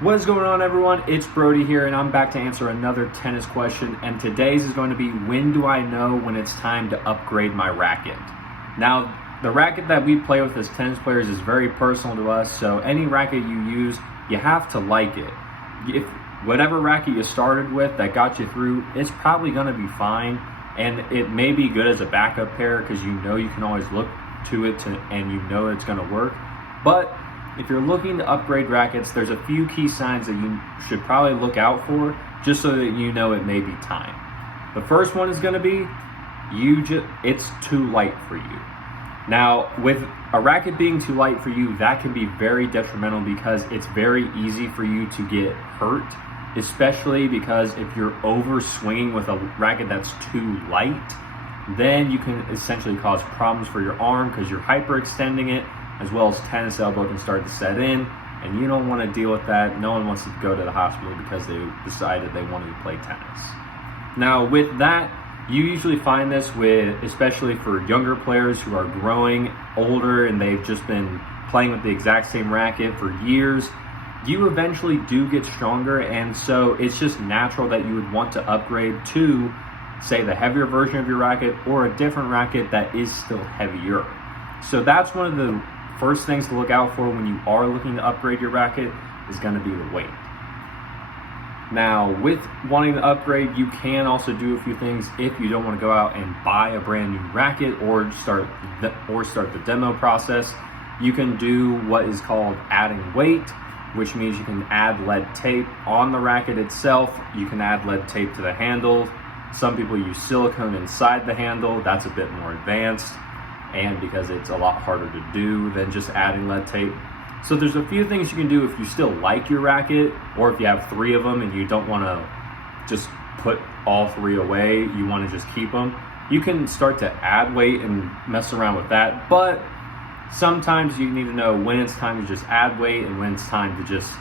What is going on, everyone? It's Brody here, and I'm back to answer another tennis question. And today's is going to be, when do I know when it's time to upgrade my racket? Now, the racket that we play with as tennis players is very personal to us, so any racket you use, you have to like it. If whatever racket you started with that got you through, it's probably going to be fine, and it may be good as a backup pair because you know you can always look to it and you know it's going to work. But if you're looking to upgrade rackets, there's a few key signs that you should probably look out for just so that you know it may be time. The first one is going to be it's too light for you. Now, with a racket being too light for you, that can be very detrimental because it's very easy for you to get hurt, especially because if you're over swinging with a racket that's too light, then you can essentially cause problems for your arm because you're hyperextending it, as well as tennis elbow can start to set in, and you don't want to deal with that. No one wants to go to the hospital because they decided they wanted to play tennis. Now, with that, you usually find this especially for younger players who are growing older and they've just been playing with the exact same racket for years. You eventually do get stronger, and so it's just natural that you would want to upgrade to, say, the heavier version of your racket or a different racket that is still heavier. So that's one of the first things to look out for when you are looking to upgrade your racket is going to be the weight. Now, with wanting to upgrade, you can also do a few things if you don't want to go out and buy a brand new racket or start the demo process. You can do what is called adding weight, which means you can add lead tape on the racket itself. You can add lead tape to the handle. Some people use silicone inside the handle. That's a bit more advanced, and because it's a lot harder to do than just adding lead tape. So there's a few things you can do if you still like your racket, or if you have 3 of them and you don't want to just put all 3 away, you want to just keep them. You can start to add weight and mess around with that, but sometimes you need to know when it's time to just add weight and when it's time to just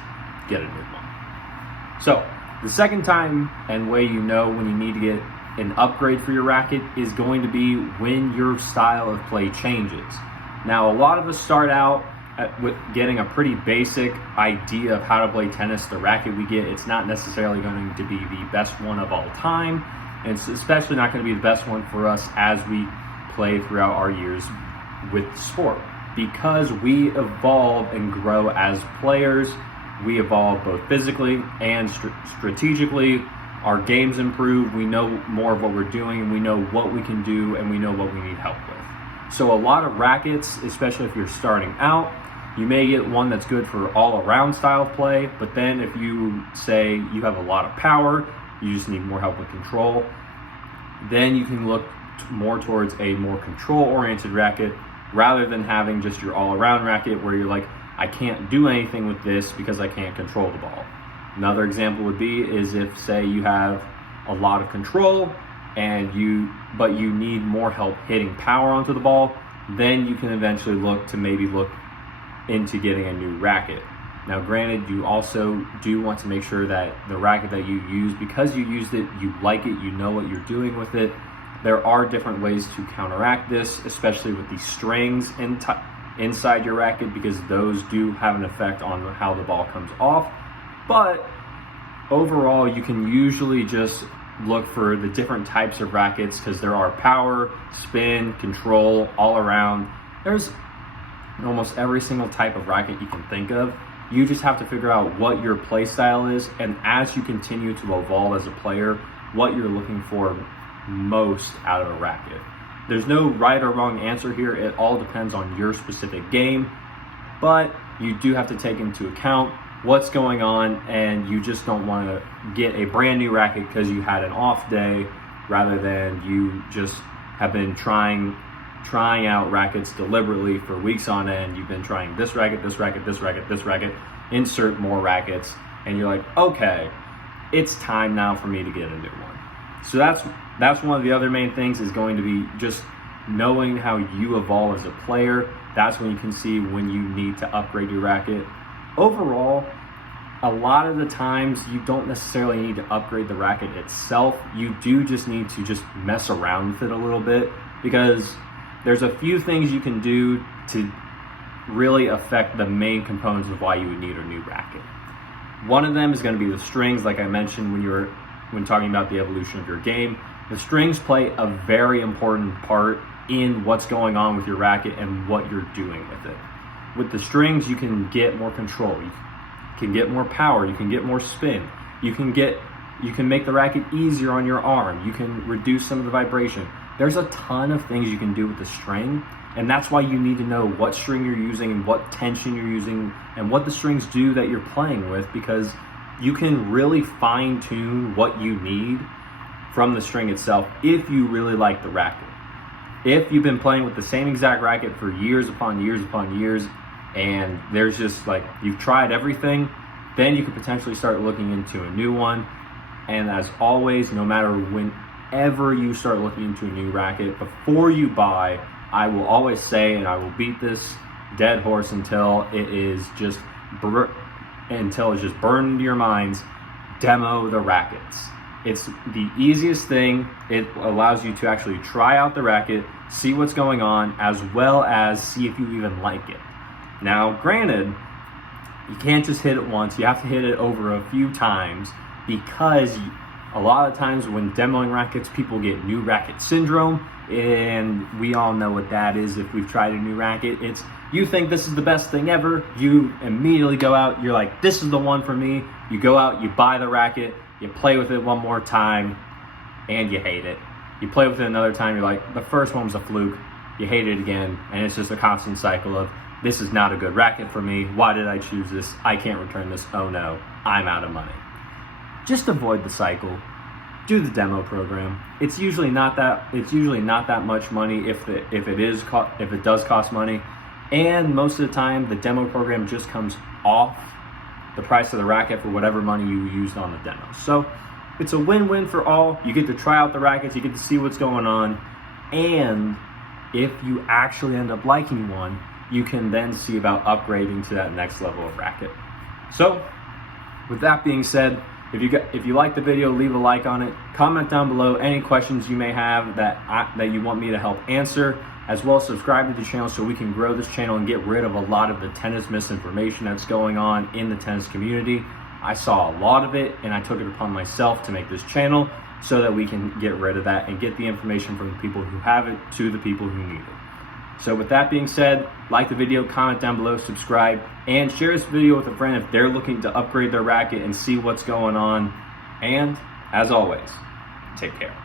get a new one. So the second time and way you know when you need to get an upgrade for your racket is going to be when your style of play changes. Now, a lot of us start out with getting a pretty basic idea of how to play tennis. The racket we get, it's not necessarily going to be the best one of all time, and it's especially not going to be the best one for us as we play throughout our years with the sport. Because we evolve and grow as players, we evolve both physically and strategically. Our games improve, we know more of what we're doing, and we know what we can do, and we know what we need help with. So a lot of rackets, especially if you're starting out, you may get one that's good for all-around style of play, but then if you say you have a lot of power, you just need more help with control, then you can look more towards a more control-oriented racket rather than having just your all-around racket where you're like, I can't do anything with this because I can't control the ball. Another example would be if, say, you have a lot of control but you need more help hitting power onto the ball, then you can eventually look into getting a new racket. Now, granted, you also do want to make sure that the racket that you use, because you used it, you like it, you know what you're doing with it. There are different ways to counteract this, especially with the strings inside your racket, because those do have an effect on how the ball comes off. But overall, you can usually just look for the different types of rackets because there are power, spin, control, all around. There's almost every single type of racket you can think of. You just have to figure out what your play style is, and as you continue to evolve as a player, what you're looking for most out of a racket. There's no right or wrong answer here. It all depends on your specific game, but you do have to take into account what's going on, and you just don't want to get a brand new racket because you had an off day, rather than you just have been trying out rackets deliberately for weeks on end. You've been trying this racket, insert more rackets, and you're like, okay, it's time now for me to get a new one. So that's one of the other main things, is going to be just knowing how you evolve as a player. That's when you can see when you need to upgrade your racket. Overall, a lot of the times you don't necessarily need to upgrade the racket itself. You do just need to just mess around with it a little bit, because there's a few things you can do to really affect the main components of why you would need a new racket. One of them is going to be the strings, like I mentioned when talking about the evolution of your game. The strings play a very important part in what's going on with your racket and what you're doing with it. With the strings, you can get more control, you can get more power, you can get more spin, you can make the racket easier on your arm, you can reduce some of the vibration. There's a ton of things you can do with the string, and that's why you need to know what string you're using and what tension you're using and what the strings do that you're playing with, because you can really fine tune what you need from the string itself if you really like the racket. If you've been playing with the same exact racket for years upon years upon years, and there's just like, you've tried everything, then you could potentially start looking into a new one. And as always, no matter whenever you start looking into a new racket, before you buy, I will always say, and I will beat this dead horse until it is just burned into your minds, demo the rackets. It's the easiest thing. It allows you to actually try out the racket, see what's going on, as well as see if you even like it. Now, granted, you can't just hit it once. You have to hit it over a few times, because a lot of times when demoing rackets, people get new racket syndrome, and we all know what that is. If we've tried a new racket, it's, you think this is the best thing ever, you immediately go out, you're like, this is the one for me. You go out, you buy the racket, you play with it one more time, and you hate it. You play with it another time, you're like, the first one was a fluke, you hate it again, and it's just a constant cycle of, this is not a good racket for me, why did I choose this, I can't return this, oh no, I'm out of money. Just avoid the cycle. Do the demo program. It's usually not that much money if it does cost money, and most of the time the demo program just comes off the price of the racket for whatever money you used on the demo. So it's a win-win for all. You get to try out the rackets, you get to see what's going on, and if you actually end up liking one, you can then see about upgrading to that next level of racket. So with that being said, if you like the video, leave a like on it. Comment down below any questions you may have that you want me to help answer, as well as subscribe to the channel so we can grow this channel and get rid of a lot of the tennis misinformation that's going on in the tennis community. I saw a lot of it, and I took it upon myself to make this channel so that we can get rid of that and get the information from the people who have it to the people who need it. So with that being said, like the video, comment down below, subscribe, and share this video with a friend if they're looking to upgrade their racket and see what's going on. And as always, take care.